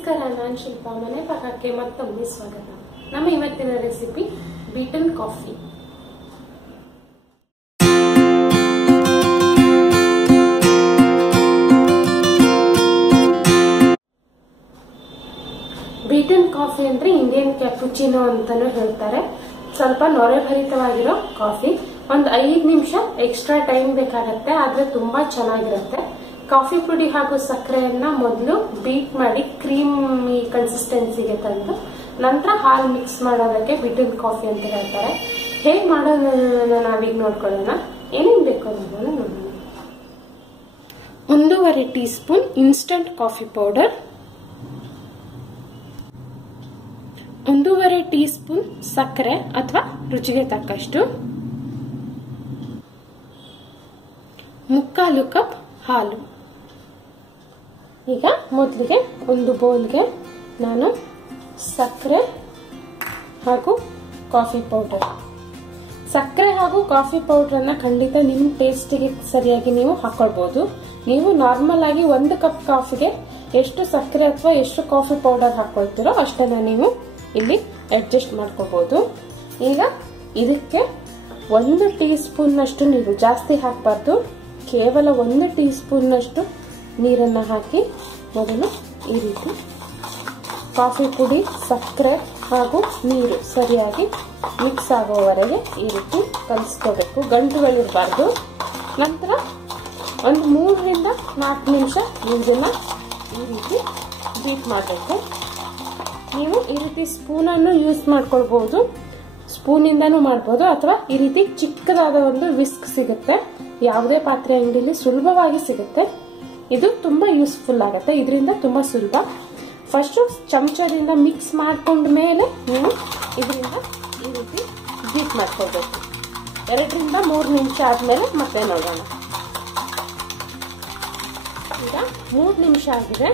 ನಮಸ್ಕಾರ, ನಾನು ಶಿಲ್ಪಾ. ಮನೆ ಪಾಕಕ್ಕೆ ಮತ್ತೊಮ್ಮೆ ಸ್ವಾಗತ. ನಮ್ಮ ಇವತ್ತಿನ recipe beaten coffee. Beaten coffee ಅಂದ್ರೆ ಇಂಡಿಯನ್ ಕ್ಯಾಪುಚಿನೋ ಅಂತಾನೂ ಹೇಳ್ತಾರೆ. ಸ್ವಲ್ಪ ನೊರೆಭರಿತವಾಗಿರೋ ಕಾಫಿ. ಒಂದು 5 ನಿಮಿಷ ಎಕ್ಸ್ಟ್ರಾ ಟೈಮ್ ಬೇಕಾಗತ್ತೆ, ಆದ್ರೆ ತುಂಬಾ ಚೆನ್ನಾಗಿರುತ್ತೆ. ಕಾಫಿ ಪುಡಿ ಹಾಗೂ ಸಕ್ಕರೆಯನ್ನ ಮೊದಲು ಬೀಟ್ ಮಾಡಿ ಕ್ರೀಮಿ ಕನ್ಸಿಸ್ಟೆನ್ಸಿಗೆ ತಂದು ನಂತರ ಹಾಲು ಮಿಕ್ಸ್ ಮಾಡೋದಕ್ಕೆ ಬೀಟನ್ ಕಾಫಿ ಅಂತ ಹೇಳ್ತಾರೆ. ಹೇಗೆ ಮಾಡೋದನ್ನ ನಾವೀಗ ನೋಡ್ಕೊಳ್ಳೋಣ. ಏನೇನು ಬೇಕು ಅನ್ನೋದನ್ನ ನೋಡೋಣ. 1.5 tea spoon instant coffee powder, 1.5 tea spoon ಸಕ್ಕರೆ ಅಥವಾ ರುಚಿಗೆ ತಕ್ಕಷ್ಟು, 1/4 ಕಪ್ ಹಾಲು. ಈಗ ಮೊದಲಿಗೆ ಒಂದು ಬೌಲ್ಗೆ ನಾನು ಸಕ್ಕರೆ ಹಾಗೂ ಕಾಫಿ ಪೌಡರ್, ಸಕ್ಕರೆ ಹಾಗೂ ಕಾಫಿ ಪೌಡರ್ ಖಂಡಿತ ನಿಮ್ಮ ಟೇಸ್ಟಿಗೆ ಸರಿಯಾಗಿ ನೀವು ಹಾಕೊಳ್ಬಹುದು. ನೀವು ನಾರ್ಮಲ್ ಆಗಿ 1 ಕಪ್ ಕಾಫಿಗೆ ಎಷ್ಟು ಸಕ್ಕರೆ ಅಥವಾ ಎಷ್ಟು ಕಾಫಿ ಪೌಡರ್ ಹಾಕೊಳ್ತೀರೋ ಅಷ್ಟನ್ನ ನೀವು ಇಲ್ಲಿ ಅಡ್ಜಸ್ಟ್ ಮಾಡ್ಕೋಬಹುದು. ಈಗ ಇದಕ್ಕೆ 1 ಟೀ ಸ್ಪೂನ್ ನಷ್ಟು ನೀರು, ಜಾಸ್ತಿ ಹಾಕಬಾರ್ದು, ಕೇವಲ 1 ಟೀ ಸ್ಪೂನ್ ನಷ್ಟು ನೀರನ್ನ ಹಾಕಿ ಮೊದಲು ಈ ರೀತಿ ಕಾಫಿ ಪುಡಿ, ಸಕ್ಕರೆ ಹಾಗೂ ನೀರು ಸರಿಯಾಗಿ ಮಿಕ್ಸ್ ಆಗುವವರೆಗೆ ಈ ರೀತಿ ಕಲಿಸ್ಕೋಬೇಕು. ಗಂಟುಗಳಿರಬಾರ್ದು. ನಂತರ ಒಂದು 3 ರಿಂದ 4 ನಿಮಿಷ ಇದನ್ನ ಈ ರೀತಿ ಬೀಟ್ ಮಾಡಬೇಕು. ನೀವು ಈ ರೀತಿ ಸ್ಪೂನನ್ನು ಯೂಸ್ ಮಾಡ್ಕೊಳ್ಬಹುದು, ಸ್ಪೂನಿಂದನೂ ಮಾಡಬಹುದು, ಅಥವಾ ಈ ರೀತಿ ಚಿಕ್ಕದಾದ ಒಂದು ವಿಸ್ಕ್ ಸಿಗುತ್ತೆ, ಯಾವುದೇ ಪಾತ್ರೆ ಅಂಗಡಿಯಲ್ಲಿ ಸುಲಭವಾಗಿ ಸಿಗುತ್ತೆ. ಇದು ತುಂಬಾ ಯೂಸ್ಫುಲ್ ಆಗುತ್ತೆ, ಇದರಿಂದ ತುಂಬಾ ಸುಲಭ. ಫಸ್ಟ್ ಚಮಚದಿಂದ ಮಿಕ್ಸ್ ಮಾಡ್ಕೊಂಡ ಮೇಲೆ ನೀವು ಇದರಿಂದ ಈ ರೀತಿ ಬೀಟ್ ಮಾಡ್ಕೊಳ್ಬೇಕು. 2 ರಿಂದ 3 ನಿಮಿಷ ಆದ್ಮೇಲೆ ಮತ್ತೆ ನೋಡೋಣ. ಈಗ 3 ನಿಮಿಷ ಆಗಿದೆ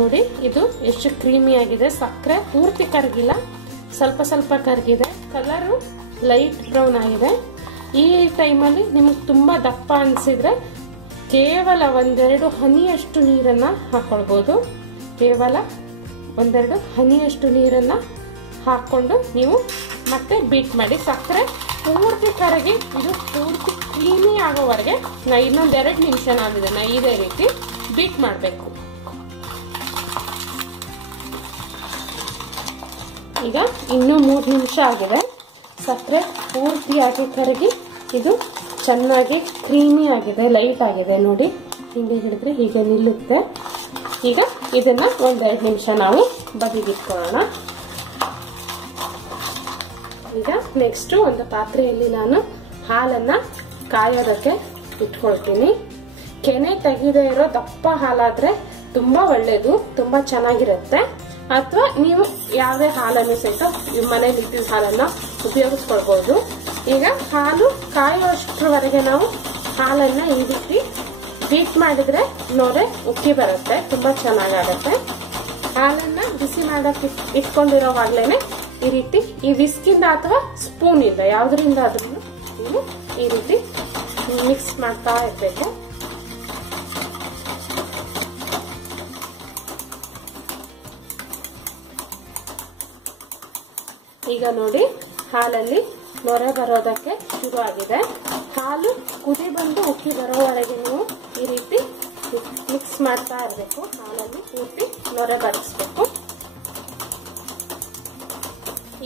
ನೋಡಿ, ಇದು ಎಷ್ಟು ಕ್ರೀಮಿ ಆಗಿದೆ. ಸಕ್ಕರೆ ಪೂರ್ತಿ ಕರಗಿಲ್ಲ, ಸ್ವಲ್ಪ ಸ್ವಲ್ಪ ಕರಗಿದೆ. ಕಲರು ಲೈಟ್ ಬ್ರೌನ್ ಆಗಿದೆ. ಈ ಟೈಮಲ್ಲಿ ನಿಮಗೆ ತುಂಬಾ ದಪ್ಪ ಅನ್ಸಿದ್ರೆ ಕೇವಲ 1-2 ಹನಿಯಷ್ಟು ನೀರನ್ನ ಹಾಕೊಳ್ಬಹುದು. ಕೇವಲ 1-2 ಹನಿಯಷ್ಟು ನೀರನ್ನ ಹಾಕೊಂಡು ನೀವು ಮತ್ತೆ ಬೀಟ್ ಮಾಡಿ. ಸಕ್ಕರೆ ಪೂರ್ತಿ ಕರಗಿ ಇದು ಪೂರ್ತಿ ಕ್ರೀಮಿ ಆಗೋವರೆಗೆ ಇನ್ನೊಂದು 2 ನಿಮಿಷ ನಾವಿದನ್ನ ಇದೇ ರೀತಿ ಬೀಟ್ ಮಾಡಬೇಕು. ಈಗ ಇನ್ನೂ 3 ನಿಮಿಷ ಆಗಿದೆ. ಸಕ್ಕರೆ ಪೂರ್ತಿಯಾಗಿ ಕರಗಿ ಇದು ಚೆನ್ನಾಗಿ ಕ್ರೀಮಿ ಆಗಿದೆ, ಲೈಟ್ ಆಗಿದೆ ನೋಡಿ. ಹಿಂಗೆ ಹಿಡಿದ್ರೆ ಹೀಗೆ ನಿಲ್ಲುತ್ತೆ. ಈಗ ಇದನ್ನ 1-2 ನಿಮಿಷ ನಾವು ಬದಿಗಿಟ್ಕೊಳ್ಳೋಣ. ಈಗ ನೆಕ್ಸ್ಟ್ ಒಂದು ಪಾತ್ರೆಯಲ್ಲಿ ನಾನು ಹಾಲನ್ನ ಕಾಯೋದಕ್ಕೆ ಇಟ್ಕೊಳ್ತೀನಿ. ಕೆನೆ ತೆಗೆದೇ ಇರೋ ದಪ್ಪ ಹಾಲಾದ್ರೆ ತುಂಬಾ ಒಳ್ಳೇದು, ತುಂಬಾ ಚೆನ್ನಾಗಿರುತ್ತೆ. ಅಥವಾ ನೀವು ಯಾವುದೇ ಹಾಲನ್ನು ಸಹಿತ ಮನೇಲಿ ಇಟ್ಟಿದ್ದ ಹಾಲನ್ನ ಉಪಯೋಗಿಸ್ಕೊಳ್ಬಹುದು. ಈಗ ಹಾಲು ಕಾಯುವಷ್ಟರವರೆಗೆ ನಾವು ಹಾಲನ್ನ ಈ ರೀತಿ ಬೀಟ್ ಮಾಡಿದ್ರೆ ನೊರೆ ಉಕ್ಕಿ ಬರುತ್ತೆ, ತುಂಬಾ ಚೆನ್ನಾಗಾಗತ್ತೆ. ಹಾಲನ್ನ ಬಿಸಿ ಮಾಡಕ್ಕೆ ಇಟ್ಕೊಂಡಿರೋವಾಗ್ಲೇನೆ ಈ ರೀತಿ ಈ ವಿಸ್ಕಿಂದ ಅಥವಾ ಸ್ಪೂನ್ ಇಂದ ಯಾವ್ದ್ರಿಂದ ಆದ್ರೂ ನೀವು ಈ ರೀತಿ ಮಿಕ್ಸ್ ಮಾಡ್ತಾ ಇರ್ಬೇಕು. ಈಗ ನೋಡಿ, ಹಾಲಲ್ಲಿ ನೊರೆ ಬರೋದಕ್ಕೆ ಶುರು ಆಗಿದೆ. ಹಾಲು ಕುದಿ ಬಂದು ಉಕ್ಕಿ ಬರೋವರೆಗೆ ನೀವು ಈ ರೀತಿ ಮಿಕ್ಸ್ ಮಾಡ್ತಾ ಇರಬೇಕು. ಹಾಲಲ್ಲಿ ಪೂರ್ತಿ ನೊರೆ ಬರಿಸ್ಬೇಕು.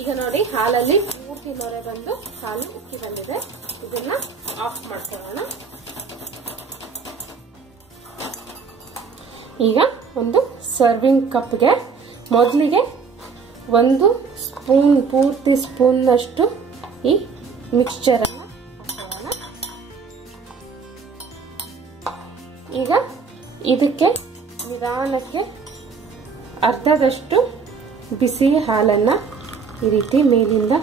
ಈಗ ನೋಡಿ, ಹಾಲಲ್ಲಿ ಪೂರ್ತಿ ನೊರೆ ಬಂದು ಹಾಲು ಉಕ್ಕಿ ಬಂದಿದೆ. ಇದನ್ನ ಆಫ್ ಮಾಡ್ಕೊಳ್ಳೋಣ. ಈಗ ಒಂದು ಸರ್ವಿಂಗ್ ಕಪ್ಗೆ ಮೊದಲಿಗೆ 1 ಸ್ಪೂನ್, ಪೂರ್ತಿ ಸ್ಪೂನ್ ನಷ್ಟು ಈ ಮಿಕ್ಸ್ಚರ್ ಅನ್ನ ಹಾಕೋಣ. ಈಗ ಇದಕ್ಕೆ ನಿಧಾನಕ್ಕೆ ಅರ್ಧದಷ್ಟು ಬಿಸಿ ಹಾಲನ್ನ ಈ ರೀತಿ ಮೇಲಿಂದ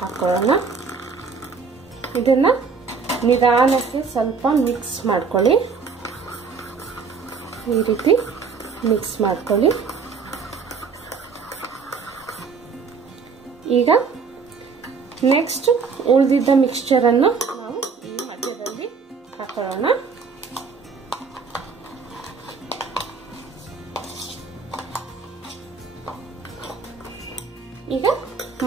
ಹಾಕೊಳ್ಳೋಣ. ಇದನ್ನ ನಿಧಾನಕ್ಕೆ ಸ್ವಲ್ಪ ಮಿಕ್ಸ್ ಮಾಡ್ಕೊಳ್ಳಿ. ಈ ರೀತಿ ಮಿಕ್ಸ್ ಮಾಡ್ಕೊಳ್ಳಿ. ಈಗ ನೆಕ್ಸ್ಟ್ ಉಳಿದಿದ್ದ ಮಿಕ್ಸ್ಚರ್ ಅನ್ನು ನಾವು ಈ ಮಧ್ಯದಲ್ಲಿ ಹಾಕೊಳ್ಳೋಣ. ಈಗ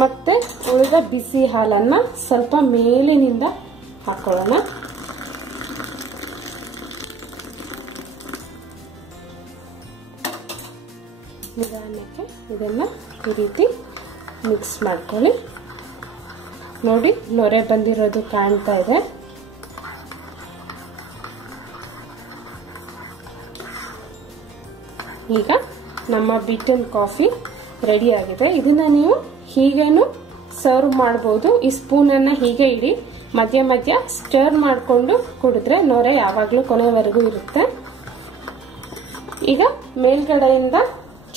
ಮತ್ತೆ ಉಳಿದ ಬಿಸಿ ಹಾಲನ್ನ ಸ್ವಲ್ಪ ಮೇಲಿನಿಂದ ಹಾಕೊಳ್ಳೋಣ. ನಿಧಾನಕ್ಕೆ ಇದನ್ನ ಈ ರೀತಿ ಮಿಕ್ಸ್ ಮಾಡ್ಕೊಳ್ಳಿ. ನೋಡಿ ಲೊರೆ ಬಂದಿರೋದು ಕಾಣ್ತಾ ಇದೆ. ಈಗ ನಮ್ಮ ಬೀಟನ್ ಕಾಫಿ ರೆಡಿ ಆಗಿದೆ. ಇದನ್ನ ನೀವು ಹೀಗೇನು ಸರ್ವ್ ಮಾಡಬಹುದು. ಈ ಸ್ಪೂನ್ ಅನ್ನ ಹೀಗೆ ಇಡಿ, ಮಧ್ಯ ಮಧ್ಯ ಸ್ಟರ್ ಮಾಡಿಕೊಂಡು ಕುಡಿದ್ರೆ ನೊರೆ ಯಾವಾಗ್ಲೂ ಕೊನೆವರೆಗೂ ಇರುತ್ತೆ. ಈಗ ಮೇಲ್ಗಡೆಯಿಂದ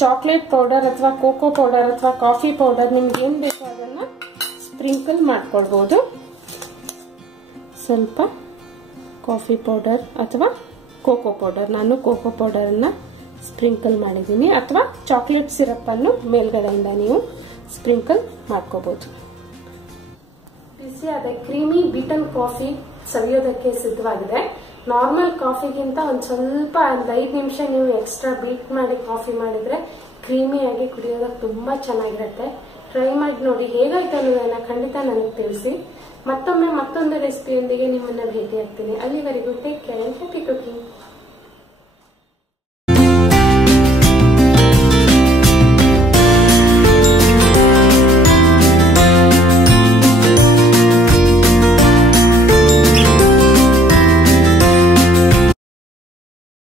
ಚಾಕ್ಲೇಟ್ ಪೌಡರ್ ಅಥವಾ ಕೋಕೋ ಪೌಡರ್ ಅಥವಾ ಕಾಫಿ ಪೌಡರ್ ನಿಮ್ಗೆ ಏನ್ ಬೇಕೋ ಅದನ್ನ ಸ್ಪ್ರಿಂಕಲ್ ಮಾಡ್ಕೊಳ್ಬಹುದು. ಸ್ವಲ್ಪ ಕಾಫಿ ಪೌಡರ್ ಅಥವಾ ಕೋಕೋ ಪೌಡರ್, ನಾನು ಕೋಕೋ ಪೌಡರ್ ಅನ್ನ ಸ್ಪ್ರಿಂಕಲ್ ಮಾಡಿದ್ದೀನಿ, ಅಥವಾ ಚಾಕ್ಲೇಟ್ ಸಿರಪ್ ಅನ್ನು ಮೇಲ್ಗಡೆಯಿಂದ ನೀವು ಸ್ಪ್ರಿಂಕಲ್ ಮಾಡ್ಕೋಬಹುದು. ಬಿಸಿಯಾದ ಕ್ರೀಮಿ ಬೀಟನ್ ಕಾಫಿ ಸವಿಯೋದಕ್ಕೆ ಸಿದ್ಧವಾಗಿದೆ. ನಾರ್ಮಲ್ ಕಾಫಿಗಿಂತ ಒಂದ್ ಸ್ವಲ್ಪ 5 ನಿಮಿಷ ನೀವು ಎಕ್ಸ್ಟ್ರಾ ಬೀಟ್ ಮಾಡಿ ಕಾಫಿ ಮಾಡಿದ್ರೆ ಕ್ರೀಮಿಯಾಗಿ ಕುಡಿಯೋದಕ್ಕೆ ತುಂಬಾ ಚೆನ್ನಾಗಿರುತ್ತೆ. ಟ್ರೈ ಮಾಡಿ ನೋಡಿ, ಹೇಗಾಯ್ತು ಅನ್ನೋದನ್ನ ಖಂಡಿತ ನನಗೆ ತಿಳಿಸಿ. ಮತ್ತೊಮ್ಮೆ ಮತ್ತೊಂದು ರೆಸಿಪಿಯೊಂದಿಗೆ ನಿಮ್ಮನ್ನ ಭೇಟಿ ಆಗ್ತೀನಿ. ಅಲ್ಲಿವರೆಗೂ take care and happy cooking.